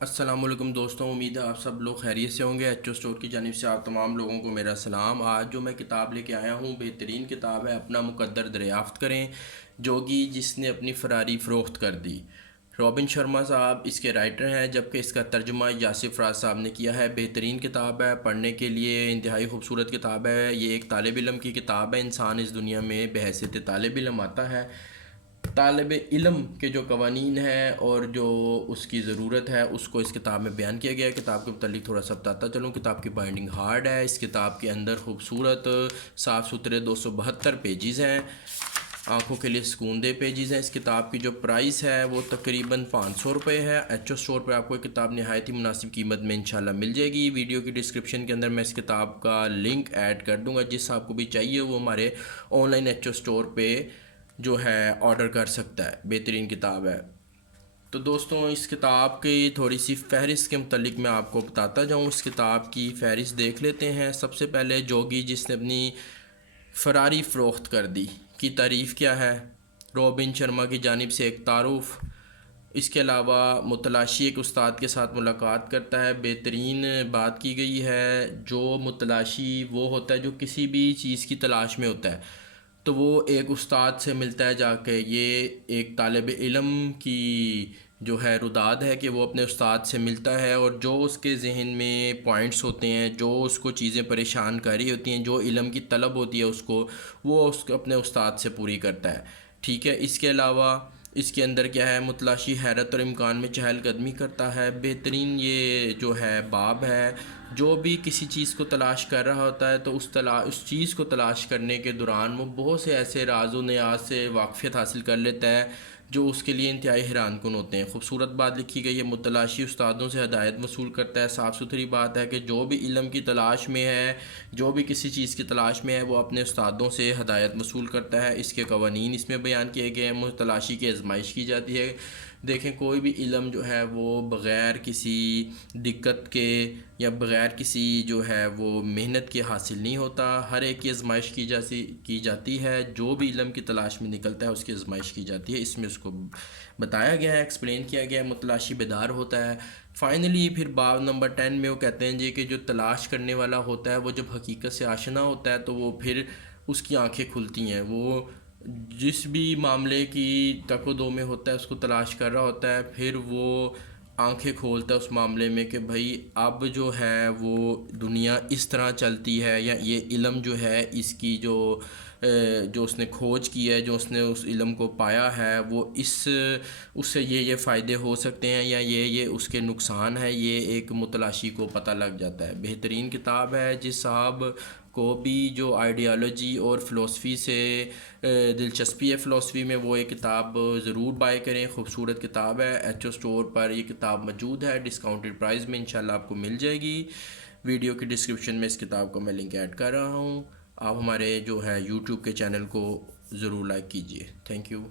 السلام علیکم دوستوں، امید ہے آپ سب لوگ خیریت سے ہوں گے۔ ایچ او اسٹور کی جانب سے آپ تمام لوگوں کو میرا سلام۔ آج جو میں کتاب لے کے آیا ہوں بہترین کتاب ہے، اپنا مقدر دریافت کریں، جوگی جس نے اپنی فراری فروخت کر دی۔ رابن شرما صاحب اس کے رائٹر ہیں، جبکہ اس کا ترجمہ یاسر فراز صاحب نے کیا ہے۔ بہترین کتاب ہے، پڑھنے کے لیے انتہائی خوبصورت کتاب ہے۔ یہ ایک طالب علم کی کتاب ہے۔ انسان اس دنیا میں بحیثیت طالب علم آتا ہے۔ طالب علم کے جو قوانین ہیں اور جو اس کی ضرورت ہے اس کو اس کتاب میں بیان کیا گیا ہے۔ کتاب کے متعلق تھوڑا سا بتاتا چلوں۔ کتاب کی بائنڈنگ ہارڈ ہے۔ اس کتاب کے اندر خوبصورت صاف ستھرے 272 پیجز ہیں، آنکھوں کے لیے سکون دہ پیجز ہیں۔ اس کتاب کی جو پرائس ہے وہ تقریباً 500 روپے ہے۔ ایچ او اسٹور پہ آپ کو یہ کتاب نہایت ہی مناسب قیمت میں انشاءاللہ مل جائے گی۔ ویڈیو کی ڈسکرپشن کے اندر میں اس کتاب کا لنک ایڈ کر دوں گا، جس آپ کو بھی چاہیے وہ ہمارے online H O store پہ جو ہے آرڈر کر سکتا ہے۔ بہترین کتاب ہے۔ تو دوستوں، اس کتاب کی تھوڑی سی فہرست کے متعلق میں آپ کو بتاتا جاؤں۔ اس کتاب کی فہرست دیکھ لیتے ہیں۔ سب سے پہلے جوگی جس نے اپنی فراری فروخت کر دی کی تعریف کیا ہے، رابن شرما کی جانب سے ایک تعارف۔ اس کے علاوہ متلاشی ایک استاد کے ساتھ ملاقات کرتا ہے۔ بہترین بات کی گئی ہے، جو متلاشی وہ ہوتا ہے جو کسی بھی چیز کی تلاش میں ہوتا ہے، تو وہ ایک استاد سے ملتا ہے جا کے۔ یہ ایک طالب علم کی جو ہے رداد ہے کہ وہ اپنے استاد سے ملتا ہے، اور جو اس کے ذہن میں پوائنٹس ہوتے ہیں، جو اس کو چیزیں پریشان کر رہی ہوتی ہیں، جو علم کی طلب ہوتی ہے اس کو، وہ اپنے استاد سے پوری کرتا ہے۔ ٹھیک ہے۔ اس کے علاوہ اس کے اندر کیا ہے، متلاشی حیرت اور امکان میں چہل قدمی کرتا ہے۔ بہترین یہ جو ہے باب ہے، جو بھی کسی چیز کو تلاش کر رہا ہوتا ہے تو اس چیز کو تلاش کرنے کے دوران وہ بہت سے ایسے راز و نیاز سے واقفیت حاصل کر لیتا ہے جو اس کے لیے انتہائی حیران کن ہوتے ہیں۔ خوبصورت بات لکھی گئی ہے، متلاشی استادوں سے ہدایت وصول کرتا ہے۔ صاف ستھری بات ہے کہ جو بھی علم کی تلاش میں ہے، جو بھی کسی چیز کی تلاش میں ہے، وہ اپنے استادوں سے ہدایت وصول کرتا ہے۔ اس کے قوانین اس میں بیان کیے گئے ہیں۔ متلاشی کی آزمائش کی جاتی ہے۔ دیکھیں، کوئی بھی علم جو ہے وہ بغیر کسی دقت کے یا بغیر کسی جو ہے وہ محنت کے حاصل نہیں ہوتا۔ ہر ایک کی آزمائش کی جاتی ہے۔ جو بھی علم کی تلاش میں نکلتا ہے اس کی آزمائش کی جاتی ہے۔ اس میں اس کو بتایا گیا ہے، ایکسپلین کیا گیا ہے۔ متلاشی بیدار ہوتا ہے۔ فائنلی پھر باب نمبر 10 میں وہ کہتے ہیں جی کہ جو تلاش کرنے والا ہوتا ہے وہ جب حقیقت سے آشنا ہوتا ہے تو وہ پھر اس کی آنکھیں کھلتی ہیں۔ وہ جس بھی معاملے کی تک و دو میں ہوتا ہے اس کو تلاش کر رہا ہوتا ہے، پھر وہ آنکھیں کھولتا ہے اس معاملے میں کہ بھائی اب جو ہے وہ دنیا اس طرح چلتی ہے، یا یہ علم جو ہے اس کی جو اس نے کھوج کی ہے، جو اس نے اس علم کو پایا ہے، وہ اس سے یہ فائدے ہو سکتے ہیں یا یہ اس کے نقصان ہے، یہ ایک متلاشی کو پتہ لگ جاتا ہے۔ بہترین کتاب ہے۔ جس صاحب کو بھی جو آئیڈیالوجی اور فلسفی سے دلچسپی ہے، فلسفی میں، وہ یہ کتاب ضرور بائی کریں۔ خوبصورت کتاب ہے۔ ایچ او اسٹور پر یہ کتاب موجود ہے، ڈسکاؤنٹڈ پرائز میں انشاءاللہ آپ کو مل جائے گی۔ ویڈیو کی ڈسکرپشن میں اس کتاب کو میں لنک ایڈ کر رہا ہوں۔ آپ ہمارے جو ہے یوٹیوب کے چینل کو ضرور لائک کیجئے۔ Thank you.